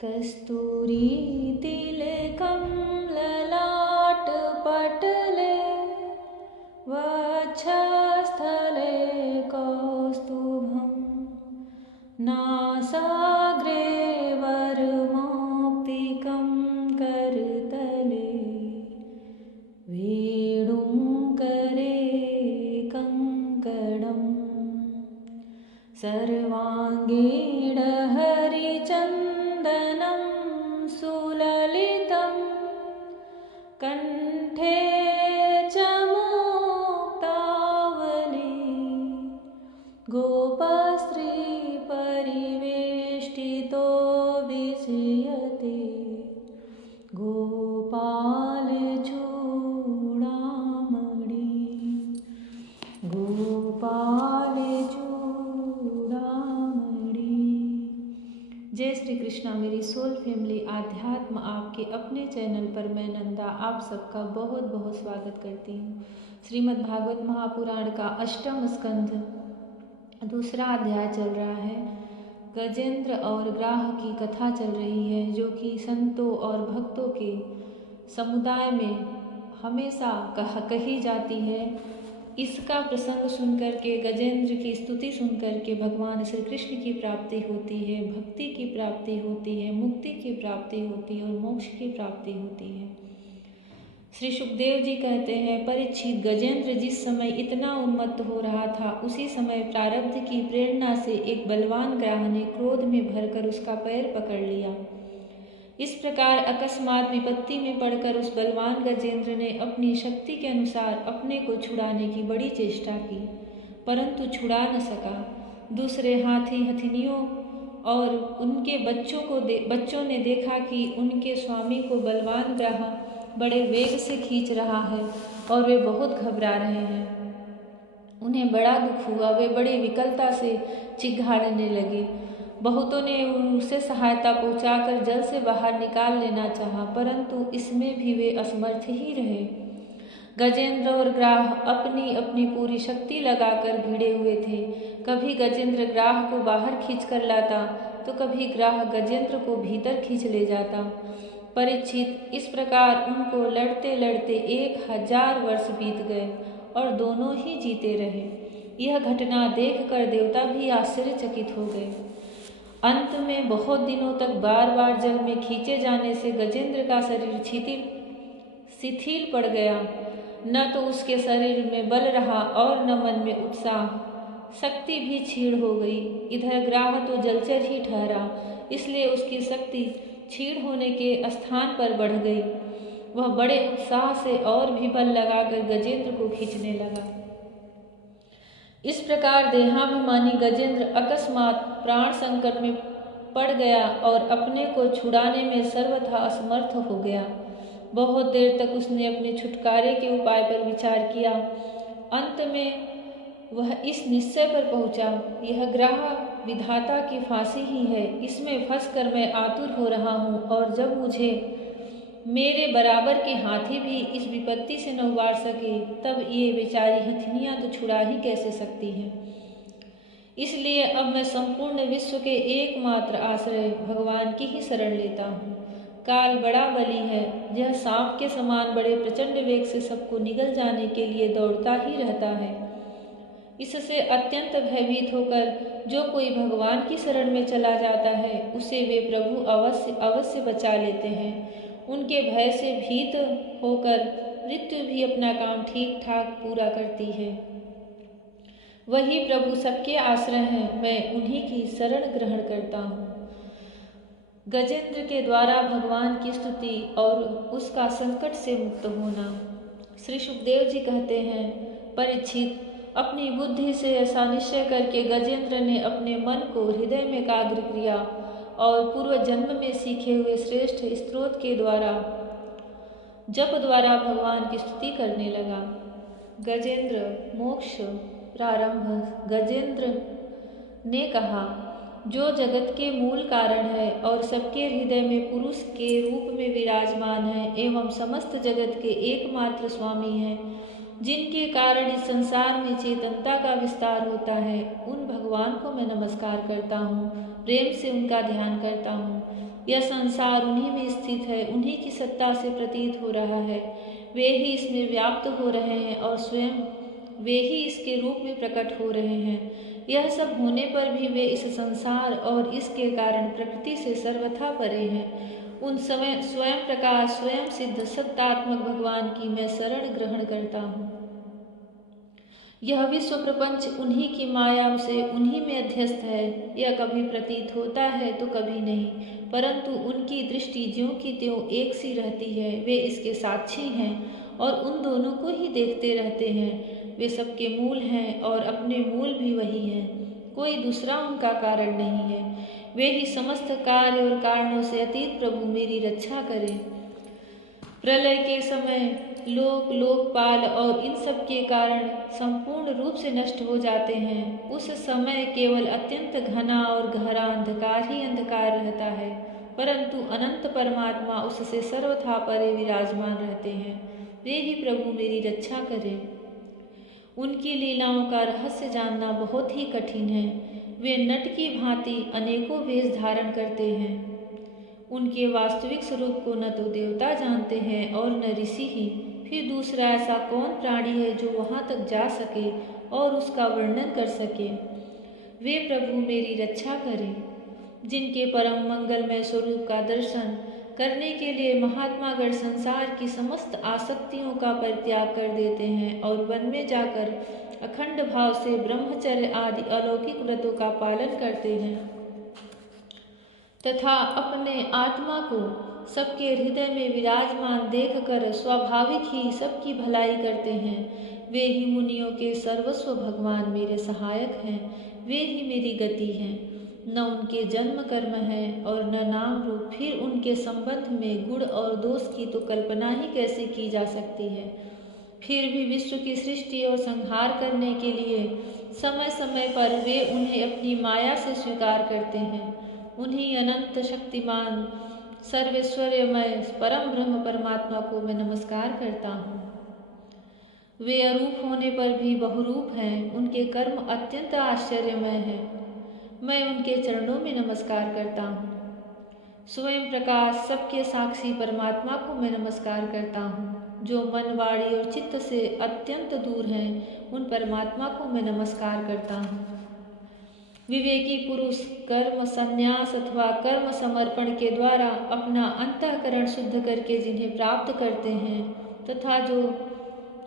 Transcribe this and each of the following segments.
कस्तूरी तिलकं ललाटपटले वक्षस्थले कौस्तुभं नासाग्रे वरमौक्तिकं करतले वेणुकरे कङ्कणम् सर्वाङ्गेण हरिचन्दनं सुललितं कण्ठे च मुक्तावली गोपस्त्रीपरिवेष्टितो विजयते गोपालचूडामणि जय श्री कृष्णा। मेरी सोल फैमिली आध्यात्म आपके अपने चैनल पर मैं नंदा आप सबका बहुत बहुत स्वागत करती हूँ। श्रीमद् भागवत महापुराण का अष्टम स्कंध दूसरा अध्याय चल रहा है। गजेंद्र और ग्राह की कथा चल रही है, जो कि संतों और भक्तों के समुदाय में हमेशा कही जाती है। इसका प्रसंग सुनकर के, गजेंद्र की स्तुति सुनकर के भगवान श्री कृष्ण की प्राप्ति होती है, भक्ति की प्राप्ति होती है, मुक्ति की प्राप्ति होती है और मोक्ष की प्राप्ति होती है। श्री सुखदेव जी कहते हैं, परीक्षित, गजेंद्र जिस समय इतना उन्मत्त हो रहा था, उसी समय प्रारब्ध की प्रेरणा से एक बलवान ग्राह ने क्रोध में भरकर उसका पैर पकड़ लिया। इस प्रकार अकस्मात विपत्ति में पड़कर उस बलवान गजेंद्र ने अपनी शक्ति के अनुसार अपने को छुड़ाने की बड़ी चेष्टा की, परंतु छुड़ा न सका। दूसरे हाथी हथिनियों और उनके बच्चों ने देखा कि उनके स्वामी को बलवान ग्राह बड़े वेग से खींच रहा है और वे बहुत घबरा रहे हैं। उन्हें बड़ा दुख हुआ, वे बड़ी विकलता से चिघाड़ने लगे। बहुतों ने उसे सहायता पहुंचाकर जल से बाहर निकाल लेना चाहा, परंतु इसमें भी वे असमर्थ ही रहे। गजेंद्र और ग्राह अपनी अपनी पूरी शक्ति लगाकर भिड़े हुए थे। कभी गजेंद्र ग्राह को बाहर खींच कर लाता, तो कभी ग्राह गजेंद्र को भीतर खींच ले जाता। परीक्षित, इस प्रकार उनको लड़ते लड़ते 1000 वर्ष बीत गए और दोनों ही जीते रहे। यह घटना देखकर देवता भी आश्चर्यचकित हो गए। अंत में बहुत दिनों तक बार बार जल में खींचे जाने से गजेंद्र का शरीर शिथिल पड़ गया। न तो उसके शरीर में बल रहा और न मन में उत्साह, शक्ति भी क्षीण हो गई। इधर ग्राह तो जलचर ही ठहरा, इसलिए उसकी शक्ति क्षीण होने के स्थान पर बढ़ गई। वह बड़े उत्साह से और भी बल लगाकर गजेंद्र को खींचने लगा। इस प्रकार देहाभिमानी गजेंद्र अकस्मात प्राण संकट में पड़ गया और अपने को छुड़ाने में सर्वथा असमर्थ हो गया। बहुत देर तक उसने अपने छुटकारे के उपाय पर विचार किया। अंत में वह इस निश्चय पर पहुंचा, यह ग्राह विधाता की फांसी ही है। इसमें फंसकर मैं आतुर हो रहा हूँ, और जब मुझे मेरे बराबर के हाथी भी इस विपत्ति से न उबार सके, तब ये बेचारी हथिनियाँ तो छुड़ा ही कैसे सकती हैं। इसलिए अब मैं संपूर्ण विश्व के एकमात्र आश्रय भगवान की ही शरण लेता हूँ। काल बड़ा बली है, यह सांप के समान बड़े प्रचंड वेग से सबको निगल जाने के लिए दौड़ता ही रहता है। इससे अत्यंत भयभीत होकर जो कोई भगवान की शरण में चला जाता है, उसे वे प्रभु अवश्य बचा लेते हैं। उनके भय से भीत होकर मृत्यु भी अपना काम ठीक ठाक पूरा करती है। वही प्रभु सबके आश्रय हैं, मैं उन्हीं की शरण ग्रहण करता हूँ। गजेंद्र के द्वारा भगवान की स्तुति और उसका संकट से मुक्त होना। श्री सुखदेव जी कहते हैं, परीक्षित, अपनी बुद्धि से ऐसा निश्चय करके गजेंद्र ने अपने मन को हृदय में एकाग्र किया और पूर्व जन्म में सीखे हुए श्रेष्ठ स्तोत्र के द्वारा जप द्वारा भगवान की स्तुति करने लगा। गजेंद्र मोक्ष प्रारंभ। गजेंद्र ने कहा, जो जगत के मूल कारण है और सबके हृदय में पुरुष के रूप में विराजमान है एवं समस्त जगत के एकमात्र स्वामी हैं, जिनके कारण इस संसार में चेतनता का विस्तार होता है, उन भगवान को मैं नमस्कार करता हूँ, प्रेम से उनका ध्यान करता हूँ। यह संसार उन्हीं में स्थित है, उन्हीं की सत्ता से प्रतीत हो रहा है। वे ही इसमें व्याप्त हो रहे हैं और स्वयं वे ही इसके रूप में प्रकट हो रहे हैं। यह सब होने पर भी वे इस संसार और इसके कारण प्रकृति से सर्वथा परे हैं। उन समय स्वयं प्रकाश स्वयं सिद्ध सत्तात्मक भगवान की मैं शरण ग्रहण करता हूँ। यह विश्व प्रपंच उन्हीं की माया से उन्हीं में अध्यस्त है। यह कभी प्रतीत होता है तो कभी नहीं, परंतु उनकी दृष्टि ज्यों की त्यों एक सी रहती है। वे इसके साक्षी हैं और उन दोनों को ही देखते रहते हैं। वे सबके मूल हैं और अपने मूल भी वही हैं। कोई दूसरा उनका कारण नहीं है। वे ही समस्त कार्य और कारणों से अतीत प्रभु मेरी रक्षा करें। प्रलय के समय लोक लोकपाल और इन सब के कारण संपूर्ण रूप से नष्ट हो जाते हैं। उस समय केवल अत्यंत घना और गहरा अंधकार ही अंधकार रहता है, परंतु अनंत परमात्मा उससे सर्वथा परे विराजमान रहते हैं। वे ही प्रभु मेरी रक्षा करें। उनकी लीलाओं का रहस्य जानना बहुत ही कठिन है। वे नट की भांति अनेकों वेश धारण करते हैं। उनके वास्तविक स्वरूप को न तो देवता जानते हैं और न ऋषि ही। फिर दूसरा ऐसा कौन प्राणी है जो वहाँ तक जा सके और उसका वर्णन कर सके। वे प्रभु मेरी रक्षा करें। जिनके परम मंगलमय स्वरूप का दर्शन करने के लिए महात्मागण संसार की समस्त आसक्तियों का परित्याग कर देते हैं और वन में जाकर अखंड भाव से ब्रह्मचर्य आदि अलौकिक व्रतों का पालन करते हैं तथा अपने आत्मा को सबके हृदय में विराजमान देखकर स्वाभाविक ही सबकी भलाई करते हैं। वे ही मुनियों के सर्वस्व भगवान मेरे सहायक हैं। वे ही मेरी गति हैं। न उनके जन्म कर्म है और न नाम रूप। फिर उनके संबंध में गुण और दोष की तो कल्पना ही कैसे की जा सकती है। फिर भी विश्व की सृष्टि और संहार करने के लिए समय समय पर वे उन्हें अपनी माया से स्वीकार करते हैं। उन्हीं अनंत शक्तिमान सर्वेश्वर्यमय परम ब्रह्म परमात्मा को मैं नमस्कार करता हूँ। वे अरूप होने पर भी बहुरूप हैं। उनके कर्म अत्यंत आश्चर्यमय हैं। मैं उनके चरणों में नमस्कार करता हूँ। स्वयं प्रकाश सबके साक्षी परमात्मा को मैं नमस्कार करता हूँ। जो मन वाणी और चित्त से अत्यंत दूर हैं, उन परमात्मा को मैं नमस्कार करता हूँ। विवेकी पुरुष कर्म संन्यास अथवा कर्म समर्पण के द्वारा अपना अंतःकरण शुद्ध करके जिन्हें प्राप्त करते हैं तथा जो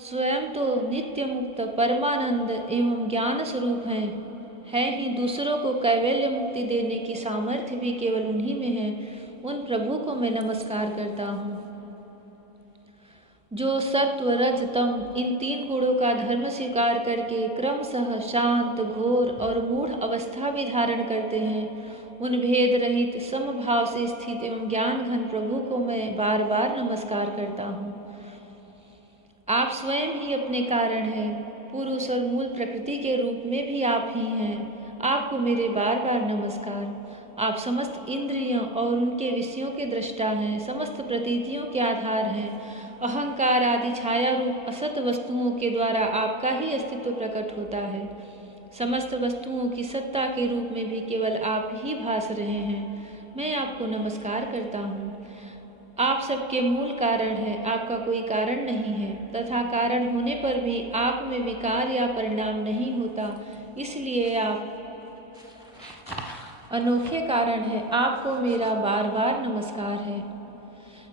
स्वयं तो नित्य मुक्त परमानंद एवं ज्ञान स्वरूप है ही दूसरों को कैवल्य मुक्ति देने की सामर्थ्य भी केवल उन्हीं में है, उन प्रभु को मैं नमस्कार करता हूँ। जो सत्व रज तम इन तीन गुणों का धर्म स्वीकार करके क्रमशः शांत घोर और मूढ़ अवस्था भी धारण करते हैं, उन भेद रहित समभाव से स्थित एवं ज्ञान घन प्रभु को मैं बार बार नमस्कार करता हूँ। आप स्वयं ही अपने कारण हैं। पुरुष और मूल प्रकृति के रूप में भी आप ही हैं। आपको मेरे बार बार नमस्कार। आप समस्त इंद्रियों और उनके विषयों के दृष्टा हैं, समस्त प्रतीतियों के आधार हैं। अहंकार आदि छाया रूप असत वस्तुओं के द्वारा आपका ही अस्तित्व प्रकट होता है। समस्त वस्तुओं की सत्ता के रूप में भी केवल आप ही भास रहे हैं। मैं आपको नमस्कार करता हूँ। आप सबके मूल कारण है, आपका कोई कारण नहीं है तथा कारण होने पर भी आप में विकार या परिणाम नहीं होता, इसलिए आप अनोखे कारण है। आपको मेरा बार बार नमस्कार है।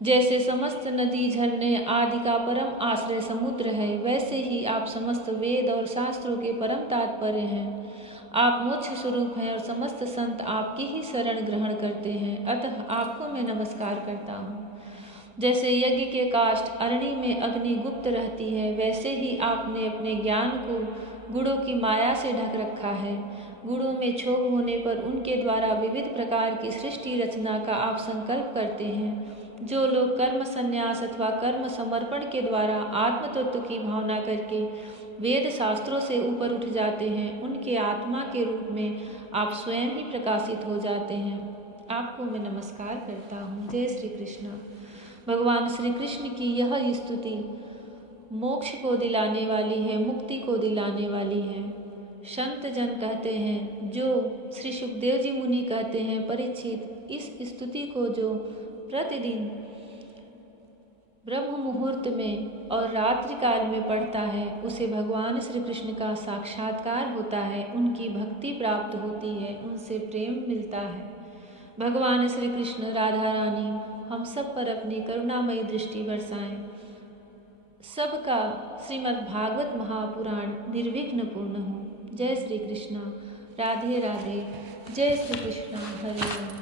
जैसे समस्त नदी झरने आदि का परम आश्रय समुद्र है, वैसे ही आप समस्त वेद और शास्त्रों के परम तात्पर्य हैं। आप मोक्ष स्वरूप हैं और समस्त संत आपकी ही शरण ग्रहण करते हैं, अतः आपको मैं नमस्कार करता हूँ। जैसे यज्ञ के काष्ठ अरणि में अग्नि गुप्त रहती है, वैसे ही आपने अपने ज्ञान को गुणों की माया से ढक रखा है। गुणों में क्षोभ होने पर उनके द्वारा विविध प्रकार की सृष्टि रचना का आप संकल्प करते हैं। जो लोग कर्म संन्यास अथवा कर्म समर्पण के द्वारा आत्म तत्व की भावना करके वेद शास्त्रों से ऊपर उठ जाते हैं, उनके आत्मा के रूप में आप स्वयं ही प्रकाशित हो जाते हैं। आपको मैं नमस्कार करता हूँ। जय श्री कृष्ण। भगवान श्री कृष्ण की यह स्तुति मोक्ष को दिलाने वाली है, मुक्ति को दिलाने वाली है। संत जन कहते हैं, जो श्री सुखदेव जी मुनि कहते हैं, परीक्षित इस स्तुति को जो प्रतिदिन ब्रह्म मुहूर्त में और रात्रि काल में पढ़ता है उसे भगवान श्री कृष्ण का साक्षात्कार होता है, उनकी भक्ति प्राप्त होती है, उनसे प्रेम मिलता है। भगवान श्री कृष्ण राधा रानी हम सब पर अपनी करुणामयी दृष्टि बरसाएं। सबका श्रीमद् भागवत महापुराण निर्विघ्न पूर्ण हो। जय श्री कृष्ण। राधे राधे। जय श्री कृष्ण। हरे राम।